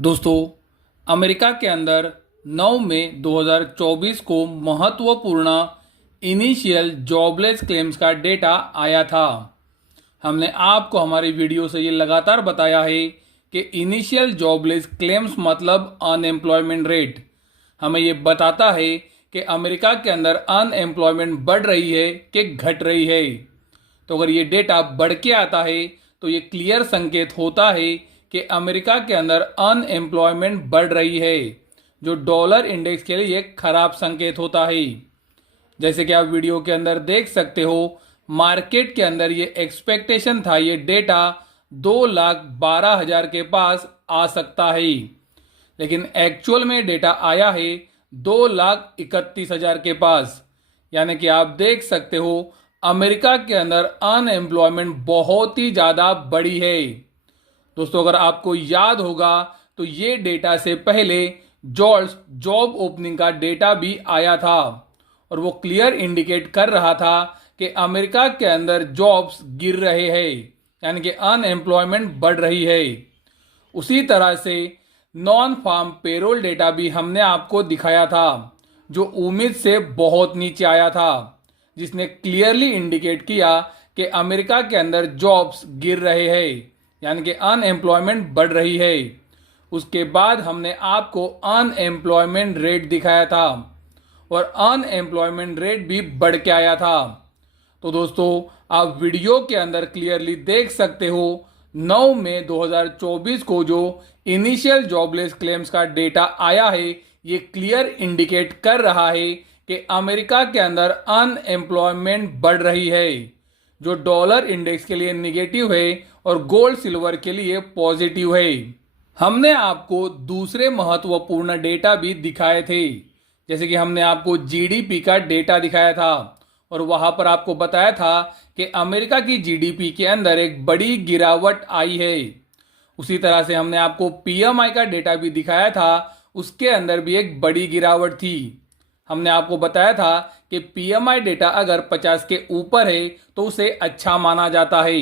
दोस्तों, अमेरिका के अंदर 9 मई 2024 को महत्वपूर्ण इनिशियल जॉबलेस क्लेम्स का डेटा आया था। हमने आपको हमारी वीडियो से ये लगातार बताया है कि इनिशियल जॉबलेस क्लेम्स मतलब अनएम्प्लॉयमेंट रेट हमें ये बताता है कि अमेरिका के अंदर अनएम्प्लॉयमेंट बढ़ रही है कि घट रही है। तो अगर ये डेटा बढ़ के आता है तो ये क्लियर संकेत होता है कि अमेरिका के अंदर अनएम्प्लॉयमेंट बढ़ रही है, जो डॉलर इंडेक्स के लिए खराब संकेत होता है। जैसे कि आप वीडियो के अंदर देख सकते हो, मार्केट के अंदर ये एक्सपेक्टेशन था ये डेटा 2,12,000 के पास आ सकता है, लेकिन एक्चुअल में डेटा आया है 2,31,000 के पास। यानी कि आप देख सकते हो अमेरिका के अंदर अनएम्प्लॉयमेंट बहुत ही ज़्यादा बड़ी है। दोस्तों, अगर आपको याद होगा तो ये डेटा से पहले जॉब ओपनिंग का डेटा भी आया था और वो क्लियर इंडिकेट कर रहा था कि अमेरिका के अंदर जॉब्स गिर रहे हैं, यानी कि अनएम्प्लॉयमेंट बढ़ रही है। उसी तरह से नॉन फार्म पेरोल डेटा भी हमने आपको दिखाया था, जो उम्मीद से बहुत नीचे आया था, जिसने क्लियरली इंडिकेट किया कि अमेरिका के अंदर जॉब्स गिर रहे हैं, यानी कि अनएम्प्लॉयमेंट बढ़ रही है। उसके बाद हमने आपको अनएम्प्लॉयमेंट रेट दिखाया था और अनएम्प्लॉयमेंट रेट भी बढ़ के आया था। तो दोस्तों, आप वीडियो के अंदर क्लियरली देख सकते हो 9 मई 2024 को जो इनिशियल जॉबलेस क्लेम्स का डेटा आया है, ये क्लियर इंडिकेट कर रहा है कि अमेरिका के अंदर अनएम्प्लॉयमेंट बढ़ रही है, जो डॉलर इंडेक्स के लिए निगेटिव है और गोल्ड सिल्वर के लिए पॉजिटिव है। हमने आपको दूसरे महत्वपूर्ण डेटा भी दिखाए थे, जैसे कि हमने आपको जीडीपी का डेटा दिखाया था और वहां पर आपको बताया था कि अमेरिका की जीडीपी के अंदर एक बड़ी गिरावट आई है। उसी तरह से हमने आपको पीएमआई का डेटा भी दिखाया था, उसके अंदर भी एक बड़ी गिरावट थी। हमने आपको बताया था कि पीएमआई डेटा अगर 50 के ऊपर है तो उसे अच्छा माना जाता है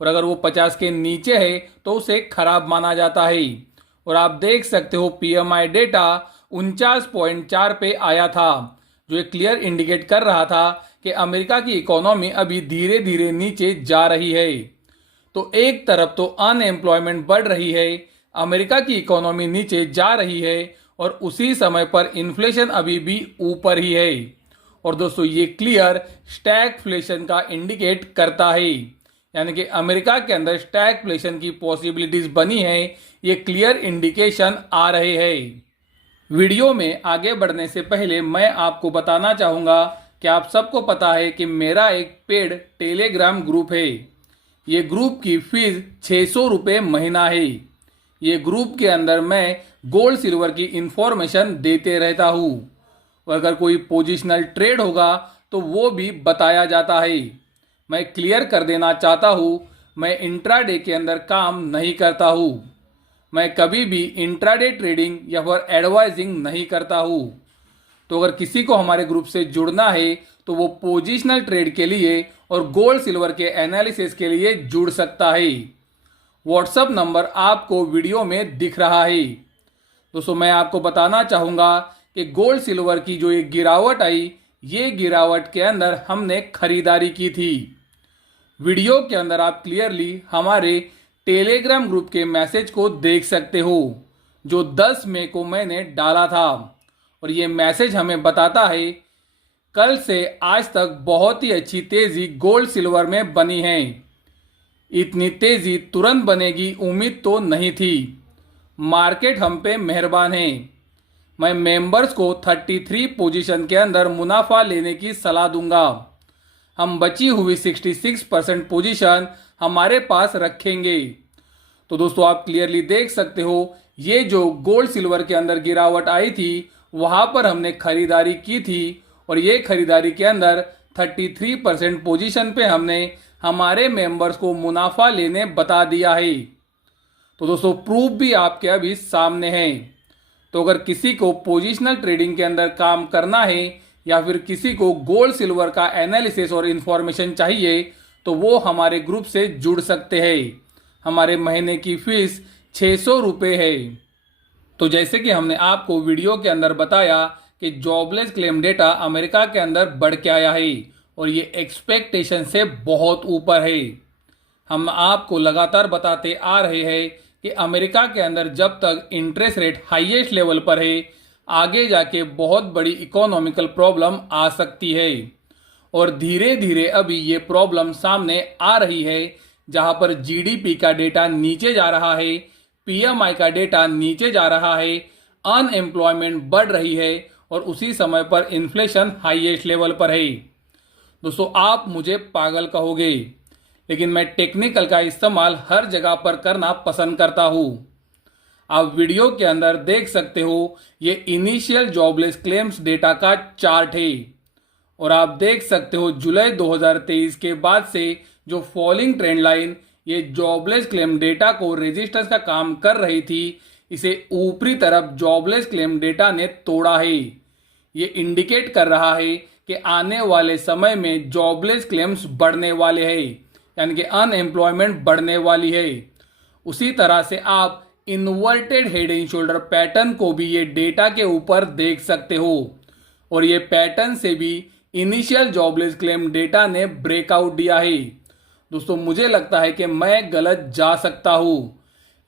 और अगर वो 50 के नीचे है तो उसे खराब माना जाता है। और आप देख सकते हो पीएमआई डेटा 49.4 पे आया था, जो एक क्लियर इंडिकेट कर रहा था कि अमेरिका की इकोनॉमी अभी धीरे धीरे नीचे जा रही है। तो एक तरफ तो अनएम्प्लॉयमेंट बढ़ रही है, अमेरिका की इकोनॉमी नीचे जा रही है और उसी समय पर इन्फ्लेशन अभी भी ऊपर ही है। और दोस्तों, ये क्लियर स्टैगफ्लेशन का इंडिकेट करता है, यानी कि अमेरिका के अंदर स्टैगफ्लेशन की पॉसिबिलिटीज बनी है, ये क्लियर इंडिकेशन आ रहे हैं। वीडियो में आगे बढ़ने से पहले मैं आपको बताना चाहूँगा कि आप सबको पता है कि मेरा एक पेड टेलीग्राम ग्रुप है। ये ग्रुप की फीस 600 रुपये महीना है। ये ग्रुप के अंदर मैं गोल्ड सिल्वर की इंफॉर्मेशन देते रहता हूँ और अगर कोई पोजिशनल ट्रेड होगा तो वो भी बताया जाता है। मैं क्लियर कर देना चाहता हूँ, मैं इंट्राडे के अंदर काम नहीं करता हूँ। मैं कभी भी इंट्राडे ट्रेडिंग या फिर एडवाइजिंग नहीं करता हूँ। तो अगर किसी को हमारे ग्रुप से जुड़ना है तो वो पोजिशनल ट्रेड के लिए और गोल्ड सिल्वर के एनालिसिस के लिए जुड़ सकता है। व्हाट्सएप नंबर आपको वीडियो में दिख रहा है। दोस्तों, मैं आपको बताना चाहूँगा कि गोल्ड सिल्वर की जो एक गिरावट आई, ये गिरावट के अंदर हमने खरीदारी की थी। वीडियो के अंदर आप क्लियरली हमारे टेलीग्राम ग्रुप के मैसेज को देख सकते हो, जो 10 मई को मैंने डाला था और ये मैसेज हमें बताता है कल से आज तक बहुत ही अच्छी तेजी गोल्ड सिल्वर में बनी है। इतनी तेजी तुरंत बनेगी उम्मीद तो नहीं थी। मार्केट हम पे मेहरबान है। मैं मेंबर्स को 33 पोजीशन के अंदर मुनाफा लेने की सलाह दूंगा। हम बची हुई 66% पोजीशन हमारे पास रखेंगे। तो दोस्तों, आप क्लियरली देख सकते हो ये जो गोल्ड सिल्वर के अंदर गिरावट आई थी, वहां पर हमने खरीदारी की थी और ये खरीदारी के अंदर 33% पोजीशन पे हमने हमारे मेंबर्स को मुनाफा लेने बता दिया है। तो दोस्तों, प्रूफ भी आपके अभी सामने है। तो अगर किसी को पोजिशनल ट्रेडिंग के अंदर काम करना है या फिर किसी को गोल्ड सिल्वर का एनालिसिस और इन्फॉर्मेशन चाहिए तो वो हमारे ग्रुप से जुड़ सकते हैं। हमारे महीने की फीस 600 रुपये है। तो जैसे कि हमने आपको वीडियो के अंदर बताया कि जॉबलेस क्लेम डेटा अमेरिका के अंदर बढ़ के आया है और ये एक्सपेक्टेशन से बहुत ऊपर है। हम आपको लगातार बताते आ रहे हैं कि अमेरिका के अंदर जब तक इंटरेस्ट रेट हाईएस्ट लेवल पर है, आगे जाके बहुत बड़ी इकोनॉमिकल प्रॉब्लम आ सकती है। और धीरे धीरे अभी ये प्रॉब्लम सामने आ रही है, जहां पर जीडीपी का डेटा नीचे जा रहा है, पीएमआई का डेटा नीचे जा रहा है, अनएम्प्लॉयमेंट बढ़ रही है और उसी समय पर इन्फ्लेशन हाईएस्ट लेवल पर है। दोस्तों, आप मुझे पागल कहोगे, लेकिन मैं टेक्निकल का इस्तेमाल हर जगह पर करना पसंद करता हूं। आप वीडियो के अंदर देख सकते हो, ये इनिशियल जॉबलेस क्लेम्स डेटा का चार्ट है और आप देख सकते हो जुलाई 2023 के बाद से जो फॉलिंग ट्रेंड लाइन ये जॉबलेस क्लेम डेटा को रेजिस्टेंस का काम कर रही थी, इसे ऊपरी तरफ जॉबलेस क्लेम डेटा ने तोड़ा है। ये इंडिकेट कर रहा है कि आने वाले समय में जॉबलेस क्लेम्स बढ़ने वाले हैं, यानी कि अनएम्प्लॉयमेंट बढ़ने वाली है। उसी तरह से आप inverted head and shoulder pattern को भी ये डेटा के ऊपर देख सकते हो और ये पैटर्न से भी इनिशियल जॉबलेस क्लेम डेटा ने ब्रेकआउट दिया है। दोस्तों, मुझे लगता है कि मैं गलत जा सकता हूं,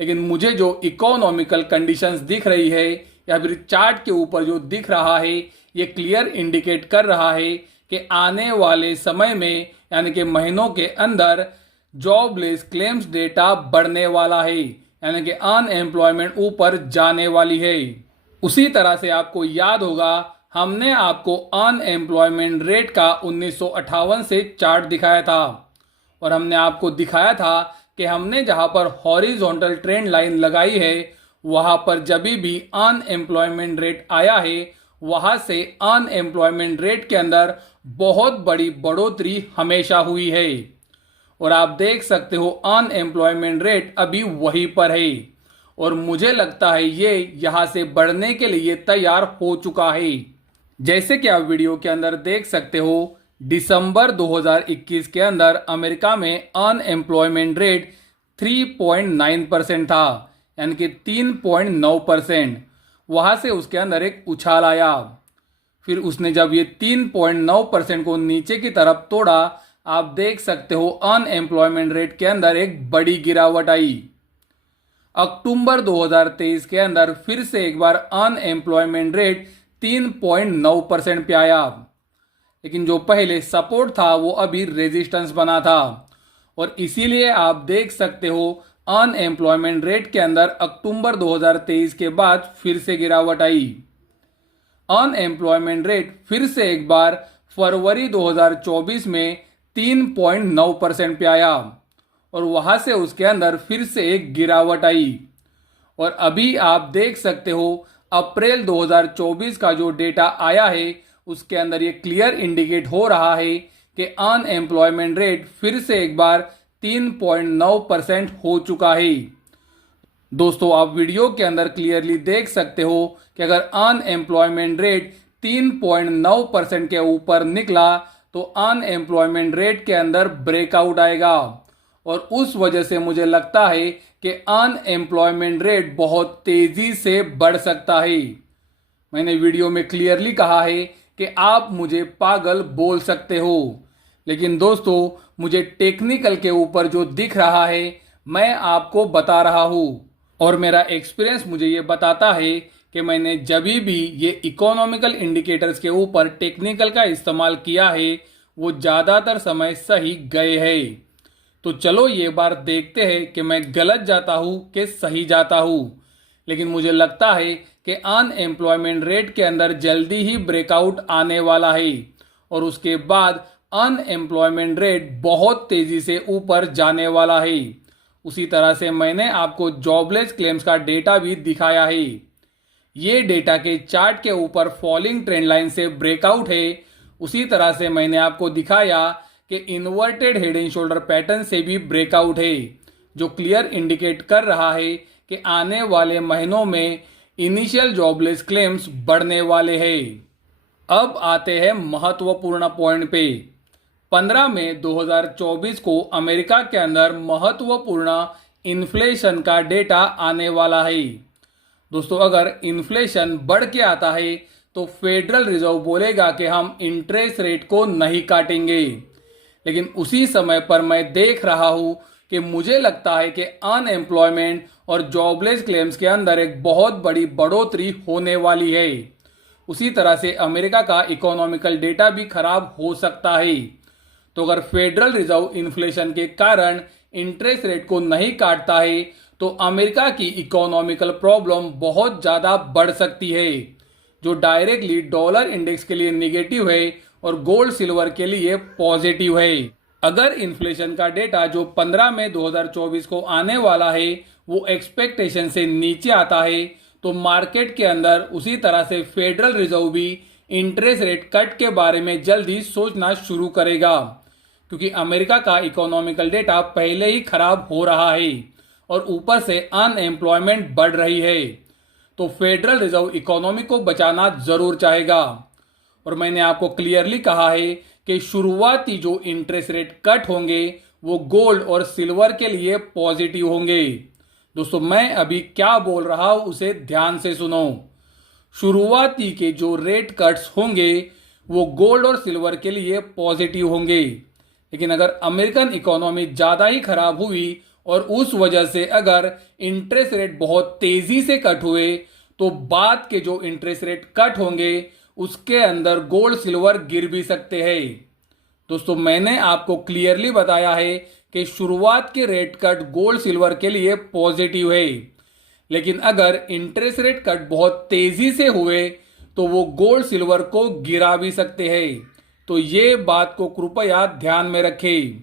लेकिन मुझे जो इकोनॉमिकल कंडीशंस दिख रही है या फिर चार्ट के ऊपर जो दिख रहा है, ये क्लियर इंडिकेट कर रहा है कि आने वाले समय में यानी कि महीनों के अंदर जॉबलेस क्लेम्स डेटा बढ़ने वाला है, यानी कि अनएम्प्लॉयमेंट ऊपर जाने वाली है। उसी तरह से आपको याद होगा, हमने आपको अनएम्प्लॉयमेंट रेट का 1958 से चार्ट दिखाया था और हमने आपको दिखाया था कि हमने जहां पर हॉरिजॉन्टल ट्रेंड लाइन लगाई है, वहां पर जब भी अनएम्प्लॉयमेंट रेट आया है, वहां से अनएम्प्लॉयमेंट रेट के अंदर बहुत बड़ी बढ़ोतरी हमेशा हुई है और आप देख सकते हो अनएम्प्लॉयमेंट रेट अभी वहीं पर है और मुझे लगता है ये यहां से बढ़ने के लिए तैयार हो चुका है। जैसे कि आप वीडियो के अंदर देख सकते हो, दिसंबर 2021 के अंदर अमेरिका में अनएम्प्लॉयमेंट रेट 3.9% था, यानी कि 3.9%। वहां से उसके अंदर एक उछाल आया, फिर उसने जब ये 3.9% को नीचे की तरफ तोड़ा, आप देख सकते हो अनएम्प्लॉयमेंट रेट के अंदर एक बड़ी गिरावट आई। अक्टूबर 2023 के अंदर फिर से एक बार अनएम्प्लॉयमेंट रेट 3.9% पे आया, लेकिन जो पहले सपोर्ट था वो अभी रेजिस्टेंस बना था और इसीलिए आप देख सकते हो अनएम्प्लॉयमेंट रेट के अंदर अक्टूबर 2023 के बाद फिर से गिरावट आई। अनएम्प्लॉयमेंट रेट फिर से एक बार फरवरी 2024 में 3.9% पे आया और वहां से उसके अंदर फिर से एक गिरावट आई और अभी आप देख सकते हो अप्रैल 2024 का जो डेटा आया है, उसके अंदर ये क्लियर इंडिकेट हो रहा है कि अनएम्प्लॉयमेंट रेट फिर से एक बार 3.9% हो चुका है। दोस्तों, आप वीडियो के अंदर क्लियरली देख सकते हो कि अगर अनएम्प्लॉयमेंट रेट 3.9% के ऊपर निकला तो अनएम्प्लॉयमेंट रेट के अंदर ब्रेकआउट आएगा और उस वजह से मुझे लगता है कि अनएम्प्लॉयमेंट रेट बहुत तेजी से बढ़ सकता है। मैंने वीडियो में क्लियरली कहा है कि आप मुझे पागल बोल सकते हो, लेकिन दोस्तों मुझे टेक्निकल के ऊपर जो दिख रहा है मैं आपको बता रहा हूं और मेरा एक्सपीरियंस मुझे ये बताता है कि मैंने जब भी ये इकोनॉमिकल इंडिकेटर्स के ऊपर टेक्निकल का इस्तेमाल किया है वो ज़्यादातर समय सही गए हैं। तो चलो ये बार देखते हैं कि मैं गलत जाता हूँ कि सही जाता हूँ, लेकिन मुझे लगता है कि अनएम्प्लॉयमेंट रेट के अंदर जल्दी ही ब्रेकआउट आने वाला है और उसके बाद अनएम्प्लॉयमेंट रेट बहुत तेजी से ऊपर जाने वाला है। उसी तरह से मैंने आपको जॉबलेस क्लेम्स का डेटा भी दिखाया है। ये डेटा के चार्ट के ऊपर फॉलिंग ट्रेंड लाइन से ब्रेकआउट है। उसी तरह से मैंने आपको दिखाया कि inverted head and shoulder pattern से भी ब्रेकआउट है, जो क्लियर इंडिकेट कर रहा है कि आने वाले महीनों में इनिशियल जॉबलेस क्लेम्स बढ़ने वाले हैं। अब आते हैं महत्वपूर्ण पॉइंट पे। 15 मई 2024 को अमेरिका के अंदर महत्वपूर्ण इन्फ्लेशन का डेटा आने वाला है। दोस्तों, अगर इन्फ्लेशन बढ़ के आता है तो फेडरल रिजर्व बोलेगा कि हम इंटरेस्ट रेट को नहीं काटेंगे। लेकिन उसी समय पर मैं देख रहा हूं कि मुझे लगता है कि अनएम्प्लॉयमेंट और जॉबलेस क्लेम्स के अंदर एक बहुत बड़ी बढ़ोतरी होने वाली है। उसी तरह से अमेरिका का इकोनॉमिकल डेटा भी खराब हो सकता है। तो अगर फेडरल रिजर्व इन्फ्लेशन के कारण इंटरेस्ट रेट को नहीं काटता है तो अमेरिका की इकोनॉमिकल प्रॉब्लम बहुत ज़्यादा बढ़ सकती है, जो डायरेक्टली डॉलर इंडेक्स के लिए निगेटिव है और गोल्ड सिल्वर के लिए पॉजिटिव है। अगर इन्फ्लेशन का डेटा जो 15 मई 2024 को आने वाला है वो एक्सपेक्टेशन से नीचे आता है तो मार्केट के अंदर उसी तरह से फेडरल रिजर्व भी इंटरेस्ट रेट कट के बारे में जल्दी सोचना शुरू करेगा, क्योंकि अमेरिका का इकोनॉमिकल डेटा पहले ही खराब हो रहा है और ऊपर से अनएम्प्लॉयमेंट बढ़ रही है। तो फेडरल रिजर्व इकोनॉमी को बचाना जरूर चाहेगा। और मैंने आपको क्लियरली कहा है कि शुरुआती जो इंटरेस्ट रेट कट होंगे वो गोल्ड और सिल्वर के लिए पॉजिटिव होंगे। दोस्तों, मैं अभी क्या बोल रहा हूं उसे ध्यान से सुनो। शुरुआती के जो रेट कट्स होंगे वो गोल्ड और सिल्वर के लिए पॉजिटिव होंगे। लेकिन अगर अमेरिकन इकोनॉमी ज़्यादा ही खराब हुई और उस वजह से अगर इंटरेस्ट रेट बहुत तेज़ी से कट हुए तो बाद के जो इंटरेस्ट रेट कट होंगे उसके अंदर गोल्ड सिल्वर गिर भी सकते हैं। दोस्तों, मैंने आपको क्लियरली बताया है कि शुरुआत के रेट कट गोल्ड सिल्वर के लिए पॉजिटिव है, लेकिन अगर इंटरेस्ट रेट कट बहुत तेज़ी से हुए तो वो गोल्ड सिल्वर को गिरा भी सकते हैं। तो ये बात को कृपया ध्यान में रखें।